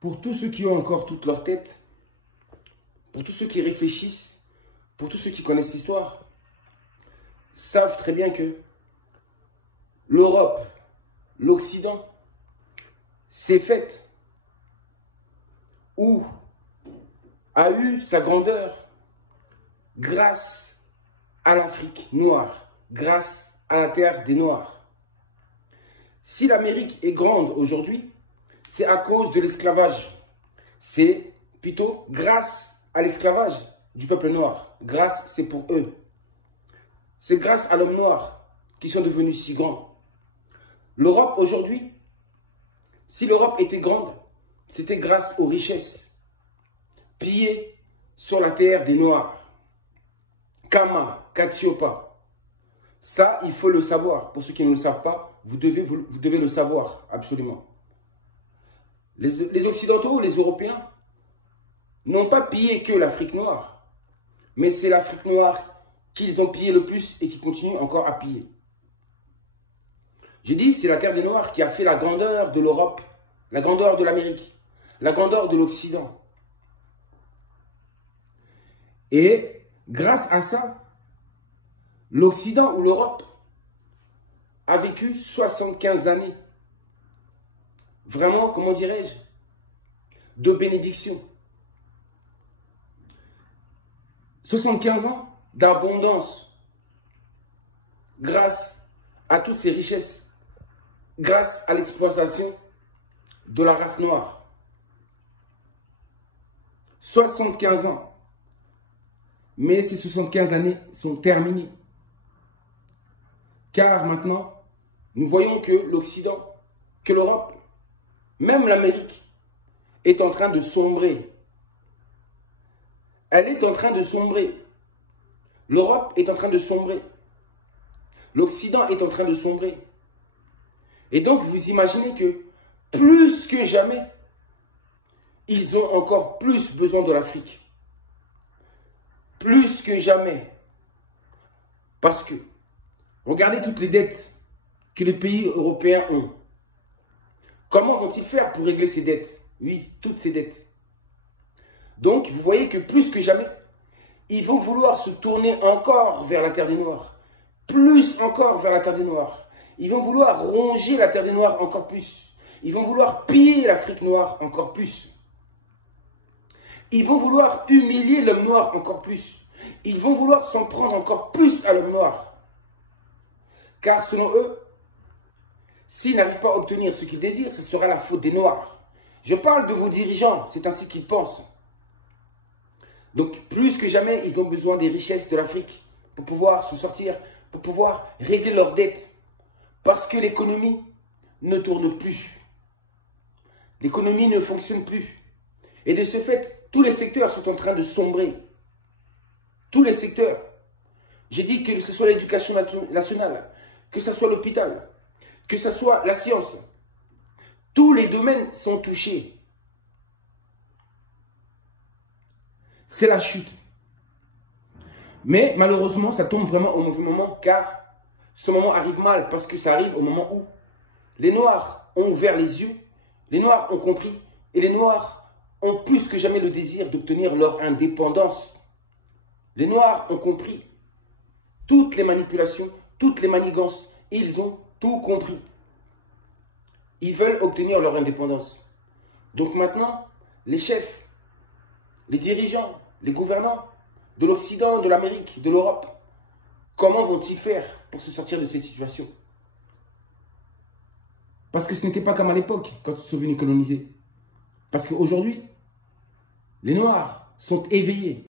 Pour tous ceux qui ont encore toute leur tête, pour tous ceux qui réfléchissent, pour tous ceux qui connaissent l'histoire, savent très bien que l'Europe, l'Occident, s'est faite ou a eu sa grandeur grâce à l'Afrique noire, grâce à la terre des Noirs. Si l'Amérique est grande aujourd'hui, c'est à cause de l'esclavage. C'est plutôt grâce à l'esclavage du peuple noir. Grâce, c'est pour eux. C'est grâce à l'homme noir qu'ils sont devenus si grands. L'Europe aujourd'hui, si l'Europe était grande, c'était grâce aux richesses pillées sur la terre des Noirs. Kama, Katiopa. Ça, il faut le savoir. Pour ceux qui ne le savent pas, vous devez le savoir, absolument. Les Occidentaux, les Européens, n'ont pas pillé que l'Afrique noire, mais c'est l'Afrique noire qu'ils ont pillé le plus et qui continuent encore à piller. J'ai dit, c'est la terre des Noirs qui a fait la grandeur de l'Europe, la grandeur de l'Amérique, la grandeur de l'Occident. Et grâce à ça, l'Occident ou l'Europe a vécu 75 années. Vraiment, comment dirais-je, de bénédiction. 75 ans d'abondance grâce à toutes ces richesses, grâce à l'exploitation de la race noire. 75 ans. Mais ces 75 années sont terminées. Car maintenant, nous voyons que l'Occident, que l'Europe, même l'Amérique, est en train de sombrer. Elle est en train de sombrer. L'Europe est en train de sombrer. L'Occident est en train de sombrer. Et donc, vous imaginez que, plus que jamais, ils ont encore plus besoin de l'Afrique. Plus que jamais. Parce que, regardez toutes les dettes que les pays européens ont. Comment vont-ils faire pour régler ces dettes? Oui, toutes ces dettes. Donc, vous voyez que plus que jamais, ils vont vouloir se tourner encore vers la terre des Noirs. Plus encore vers la terre des Noirs. Ils vont vouloir ronger la terre des Noirs encore plus. Ils vont vouloir piller l'Afrique noire encore plus. Ils vont vouloir humilier l'homme noir encore plus. Ils vont vouloir s'en prendre encore plus à l'homme noir. Car selon eux, s'ils n'arrivent pas à obtenir ce qu'ils désirent, ce sera la faute des Noirs. Je parle de vos dirigeants, c'est ainsi qu'ils pensent. Donc, plus que jamais, ils ont besoin des richesses de l'Afrique pour pouvoir se sortir, pour pouvoir régler leurs dettes. Parce que l'économie ne tourne plus. L'économie ne fonctionne plus. Et de ce fait, tous les secteurs sont en train de sombrer. Tous les secteurs. J'ai dit que ce soit l'éducation nationale, que ce soit l'hôpital, que ce soit la science. Tous les domaines sont touchés. C'est la chute. Mais malheureusement, ça tombe vraiment au mauvais moment car ce moment arrive mal parce que ça arrive au moment où les Noirs ont ouvert les yeux, les Noirs ont compris et les Noirs ont plus que jamais le désir d'obtenir leur indépendance. Les Noirs ont compris toutes les manipulations, toutes les manigances, ils ont tout compris. Ils veulent obtenir leur indépendance. Donc maintenant, les chefs, les dirigeants, les gouvernants de l'Occident, de l'Amérique, de l'Europe, comment vont-ils faire pour se sortir de cette situation? Parce que ce n'était pas comme à l'époque, quand ils sont venus coloniser. Parce qu'aujourd'hui, les Noirs sont éveillés.